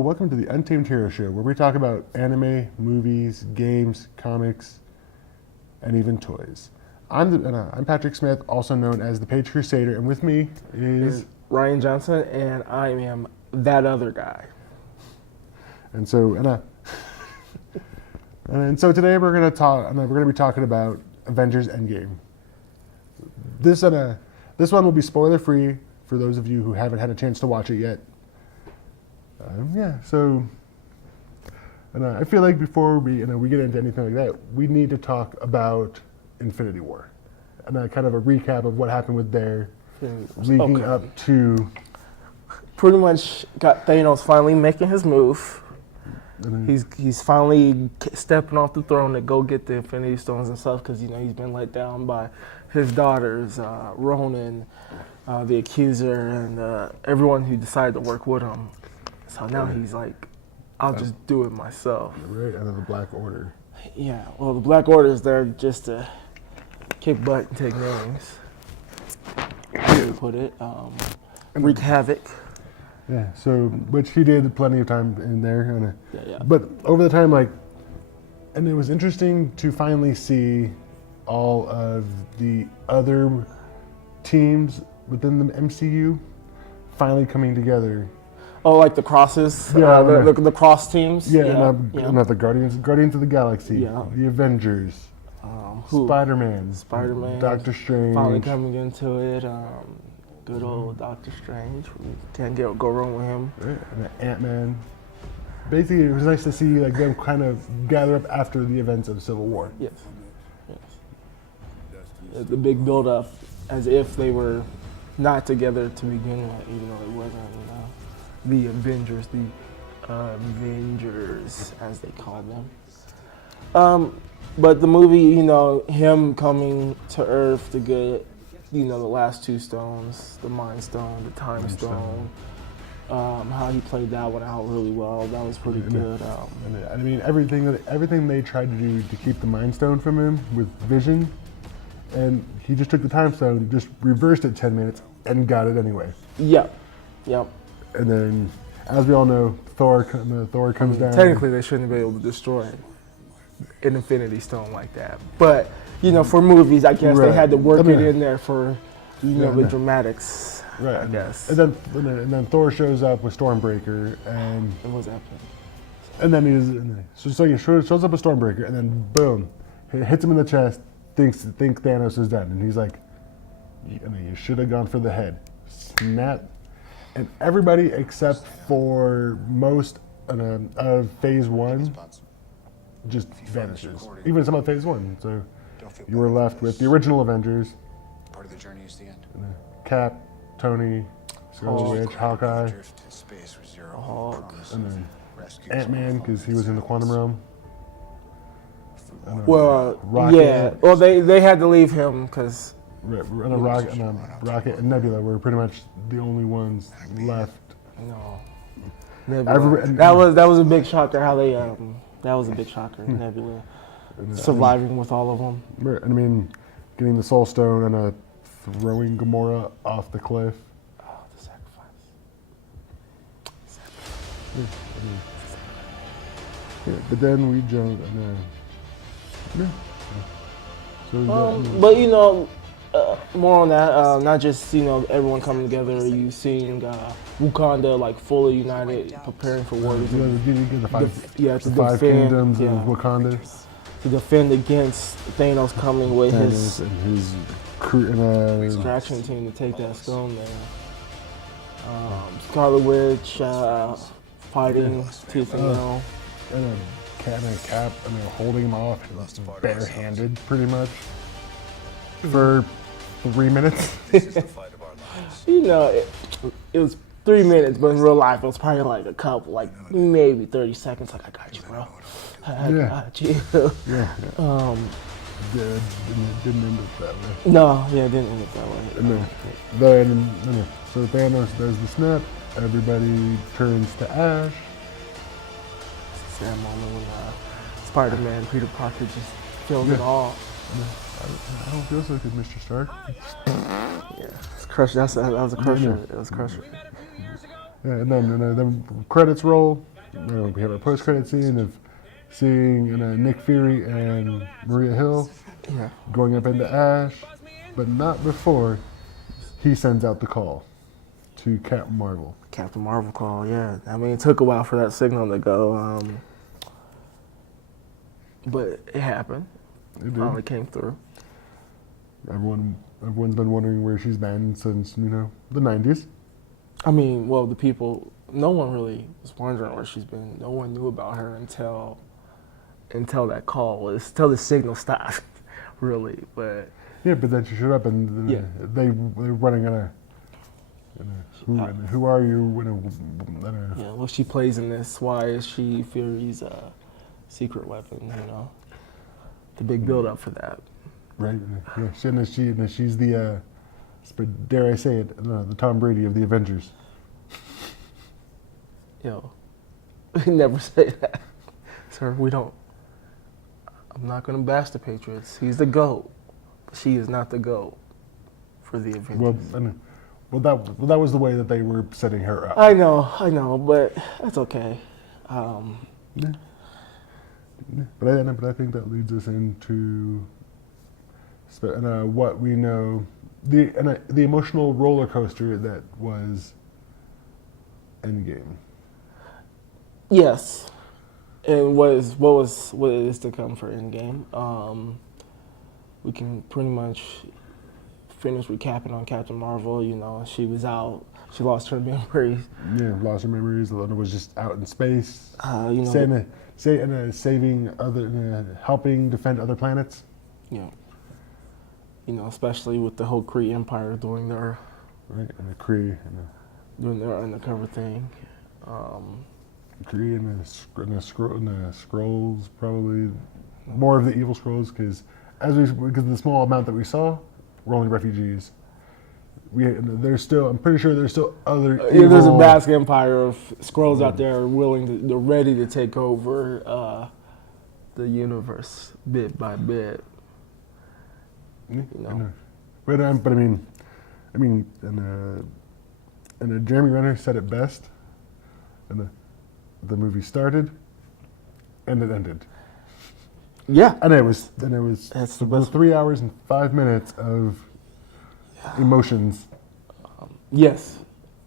welcome to the Untamed Hero Show, where we talk about anime, movies, games, comics, and even toys. I'm Patrick Smith, also known as the Page Crusader, and with me is Ryan Johnson, and I am that other guy. And so today we're going to be talking about Avengers Endgame. This one will be spoiler free for those of you who haven't had a chance to watch it yet. I feel like before we get into anything like that, we need to talk about Infinity War, and kind of a recap of what happened with there, leading up to. Pretty much got Thanos finally making his move. He's finally stepping off the throne to go get the Infinity Stones and stuff, because he's been let down by his daughters, Ronan, the Accuser, and everyone who decided to work with him. So now he's like, I'll just do it myself. Right, and then the Black Order. Yeah, well, the Black Order is there just to kick butt and take names. To put it, wreak havoc. Yeah, so which he did plenty of time in there. Yeah. But over the time, and it was interesting to finally see all of the other teams within the MCU finally coming together. Oh, like the crosses? Yeah, the cross teams? Yeah, not the Guardians of the Galaxy, the Avengers, Spider-Man, Doctor Strange. Finally coming into it. Good old Doctor Strange. We can't go wrong with him. Right. And Ant-Man. Basically, it was nice to see them kind of gather up after the events of Civil War. Yes. The big build-up, as if they were not together to begin with, even though it wasn't. The Avengers, as they call them. But the movie, him coming to Earth to get, the last two stones, the Mind Stone, the Time Stone, how he played that one out really well. That was pretty good. Everything they tried to do to keep the Mind Stone from him with Vision, and he just took the Time Stone, just reversed it 10 minutes, and got it anyway. Yep. And then, as we all know, Thor comes down. Technically, they shouldn't be able to destroy an Infinity Stone like that. But, for movies, I guess they had to work it in there for, the dramatics, right, I guess. And then Thor shows up with Stormbreaker, and what's happening? And then he shows up with Stormbreaker, and then boom, he hits him in the chest. Think Thanos is done, and he's like, you should have gone for the head. Snap. And everybody except for most of Phase 1 just vanishes. Even some of Phase 1. So you were left with the original Avengers. Part of the journey is the end. Cap, Tony, Scarlet Witch, Hawkeye, Hulk, and then Ant-Man, because he was in the quantum realm. Rocket. Yeah. Well, they had to leave him because. Rocket and Nebula were pretty much the only ones left. No. Nebula. That was a big shocker. How they that was a big shocker. Nebula surviving with all of them. And getting the Soul Stone and throwing Gamora off the cliff. Oh, the sacrifice. But then we jumped. More on that, not just everyone coming together. You seeing Wakanda fully united, preparing for war. The five kingdoms of Wakanda to defend against Thanos coming with his extraction team to take that stone there. Scarlet Witch fighting tooth and nail. And Cap holding him off barehanded, pretty much. For 3 minutes. It was 3 minutes, but in real life it was probably a couple, maybe 30 seconds. I got you, bro. I got you. Yeah. It didn't end up that way. No, it didn't end up that way. So Thanos does the snap. Everybody turns to ash. It's a sad moment when Spider-Man, Peter Parker just kills it all. I don't feel so good, Mr. Stark. Yeah, it's crushed. That was a crusher. It was a crusher. And then the credits roll. We have a post-credit scene of seeing Nick Fury and Maria Hill Yeah. going up into Ash, but not before he sends out the call to Captain Marvel. Captain Marvel call, yeah. I mean, it took a while for that signal to go, but it happened. It did. Finally came through. Everyone's been wondering where she's been since the 90s. I mean, well, the people, no one really was wondering where she's been. No one knew about her until that call was, until the signal stopped, really. But yeah, but then she showed up and Yeah. they were running on a who are you? yeah, well, she plays in this. Why is she Fury's secret weapon? The big build up for that. Right. Yeah. She's the dare I say it, the Tom Brady of the Avengers. We never say that, sir. We don't. I'm not going to bash the Patriots. He's the GOAT. She is not the GOAT for the Avengers. Well, that was the way that they were setting her up. I know, but that's okay. Yeah. But I think that leads us into what we know, the emotional roller coaster that was Endgame. Yes, and what is to come for Endgame. We can pretty much finish recapping on Captain Marvel. She was out. She lost her memories. Yeah, lost her memories. Lana was just out in space. Saving helping defend other planets. Especially with the whole Kree Empire doing their and the Kree doing their undercover thing. Kree and the Skrulls, probably more of the evil Skrulls, because of the small amount that we saw, we're only refugees. I'm pretty sure there's still other evil... There's a vast empire of Skrulls out there they're ready to take over the universe bit by bit. But I mean, and Jeremy Renner said it best. And the movie started, and it ended. Yeah, and it was That's the best. 3 hours and 5 minutes of emotions. Yes,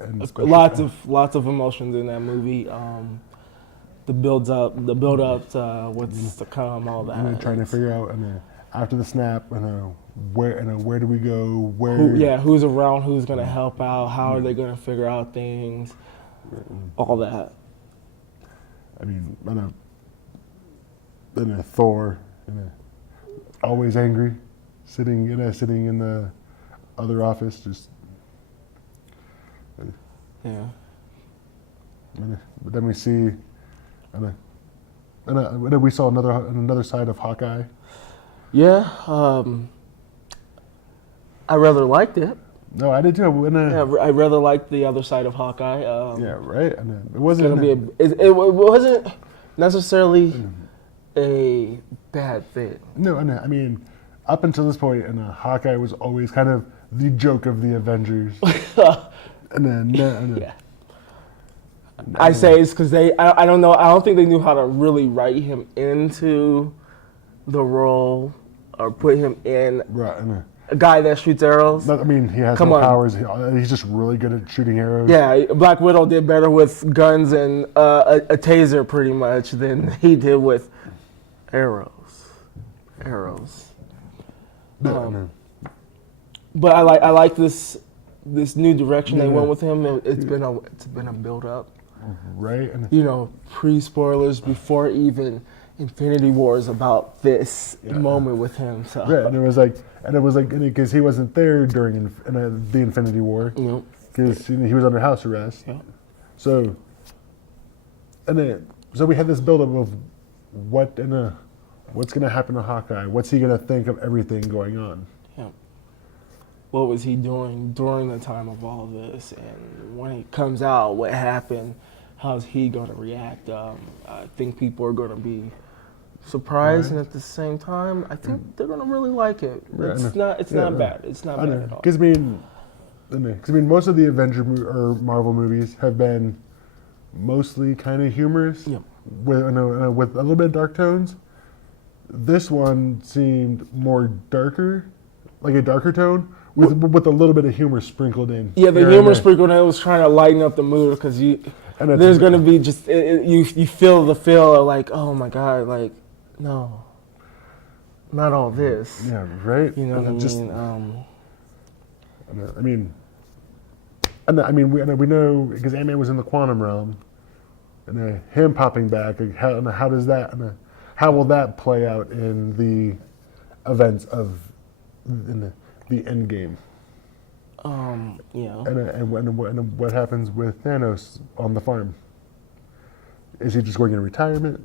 And lots of emotions in that movie. The build up to what's to come, all that. Trying to figure out after the snap, where do we go? Who's around? Who's gonna help out? How are they gonna figure out things? All that. I mean, Thor, always angry, sitting in the other office, just. Yeah. But then we see, and we saw another side of Hawkeye. Yeah. I rather liked it. No, I did too. I rather liked the other side of Hawkeye. Yeah, right. And it It wasn't. it wasn't necessarily a bad thing. No, I mean, up until this point, Hawkeye was always kind of the joke of the Avengers. Yeah. I say it's because I don't know. I don't think they knew how to really write him into the role or put him in Right. a guy that shoots arrows. I mean, he has Come no on. powers. He's just really good at shooting arrows. Yeah, Black Widow did better with guns and a taser pretty much than he did with arrows. But I like this new direction they went with him. It's been a build up. Right. Pre-spoilers before even Infinity Wars about this moment with him. So. Yeah, and it was like because he wasn't there during the Infinity War, because he was under house arrest. Yeah. So we had this buildup of what's going to happen to Hawkeye. What's he going to think of everything going on? Yeah. What was he doing during the time of all this, and when he comes out, what happened? How's he going to react? I think people are going to be surprised, and at the same time, I think they're going to really like it. Right. It's not bad. It's not bad at all. Because Because I mean, most of the or Marvel movies have been mostly kind of humorous, Yep. with with a little bit of dark tones. This one seemed more darker, like a darker tone, with a little bit of humor sprinkled in. Yeah, the here and humor there. sprinkled in was trying to lighten up the mood because And it's- there's going to be just, you feel the feel of like, oh my God, like, no, not all this. Yeah, right. You know what I And it mean? we know because Ant-Man was in the quantum realm, and him popping back. Like, how does that? How will that play out in the events of the Endgame? Yeah. And what happens with Thanos on the farm? Is he just going into retirement?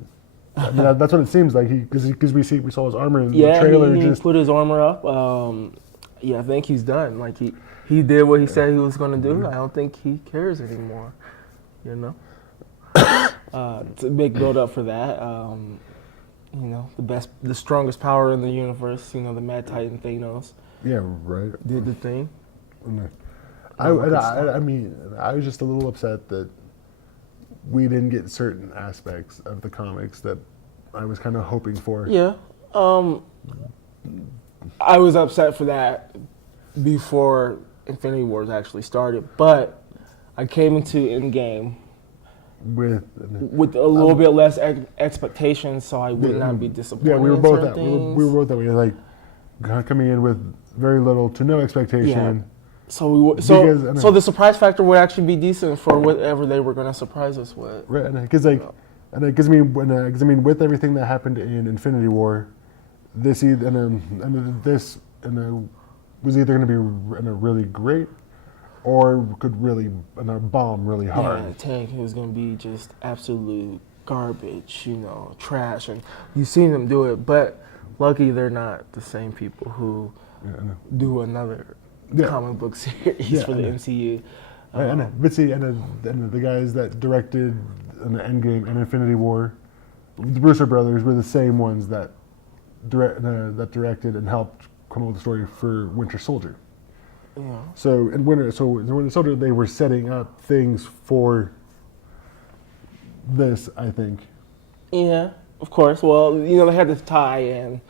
I mean, that's what it seems like. Because we saw his armor in the trailer. He Just put his armor up. I think he's done. Like he did what he said he was going to do. I don't think he cares anymore. You know, it's a big build up for that. The strongest power in the universe. You know, the Mad Titan Thanos yeah, right. did the thing. I mean, I was just a little upset that we didn't get certain aspects of the comics that I was kind of hoping for. Yeah. I was upset for that before Infinity Wars actually started, but I came into Endgame With with a little bit less expectations, so I would not be disappointed. yeah, we were in both certain that. We were things. both that way. Like coming in with very little to no expectation. So Because- the surprise factor would actually be decent for whatever they were going to surprise us with. Right, because with everything that happened in Infinity War, this was either going to be really great, or could really bomb really hard. Yeah, Tank was going to be just absolute garbage, trash, and you've seen them do it. But lucky they're not the same people who do another comic book series for the MCU. But see, the guys that directed Endgame and Infinity War, the Russo brothers, were the same ones that directed and helped come up with the story for Winter Soldier. Yeah. So in Winter Soldier, they were setting up things for this, I think. Yeah, of course. Well, they had to tie in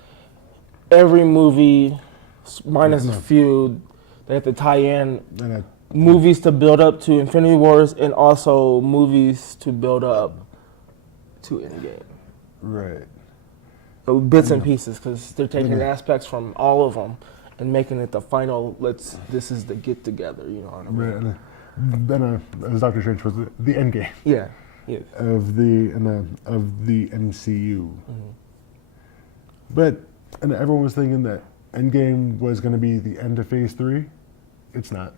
every movie, minus a few. They had to tie in And movies to build up to Infinity Wars and also movies to build up to Endgame. right. So bits and pieces, because they're taking aspects from all of them and making it the final. This is the get together. You know what I mean? Right. And then as Doctor Strange was the Endgame Yeah. Yeah. of the MCU. But everyone was thinking that Endgame was going to be the end of Phase 3. It's not.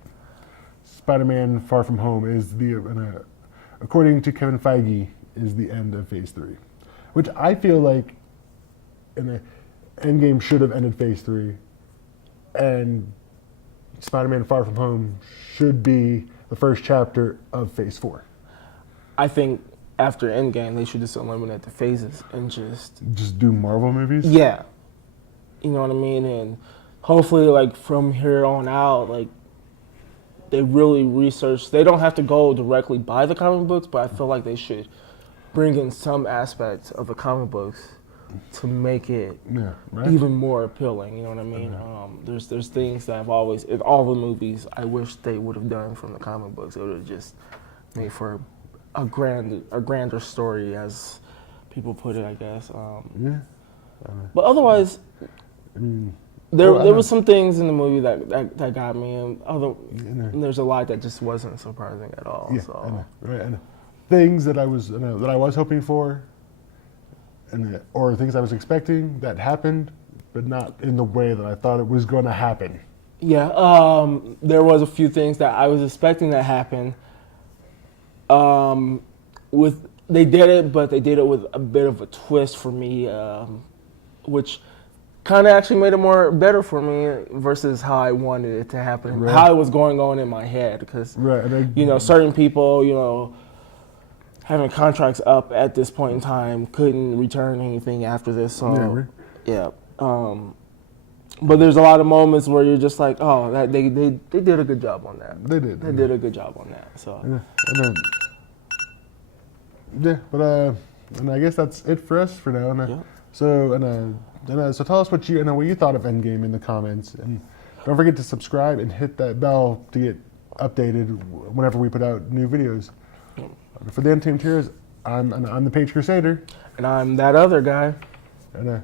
Spider-Man: Far From Home is according to Kevin Feige, is the end of Phase 3, which I feel like Endgame should have ended Phase 3, and Spider-Man: Far From Home should be the first chapter of Phase 4. I think after Endgame, they should just eliminate the phases and just do Marvel movies. Yeah. You know what I mean? And hopefully, from here on out, they really research. They don't have to go directly by the comic books, but I feel like they should bring in some aspects of the comic books to make it even more appealing. You know what I mean? There's things that I've always, in all the movies, I wish they would have done from the comic books. It would have just made for a grander story, as people put it, I guess. But otherwise, there was some things in the movie that got me, and there's a lot that just wasn't surprising at all. Yeah, So and things that I was hoping for, or things I was expecting that happened, but not in the way that I thought it was going to happen. yeah, there was a few things that I was expecting that happen. They did it, but they did it with a bit of a twist for me, which kind of actually made it better for me versus how I wanted it to happen, Right. how it was going on in my head. Because certain people, having contracts up at this point in time, couldn't return anything after this. So Yeah, right. yeah, But there's a lot of moments where you're just like, oh, that they did a good job on that. They did. They did a good job on that. So and I guess that's it for us for now. Yeah. So tell us what you thought of Endgame in the comments, and don't forget to subscribe and hit that bell to get updated whenever we put out new videos. For the Untamed Heroes, I'm the Page Crusader, and I'm that other guy. and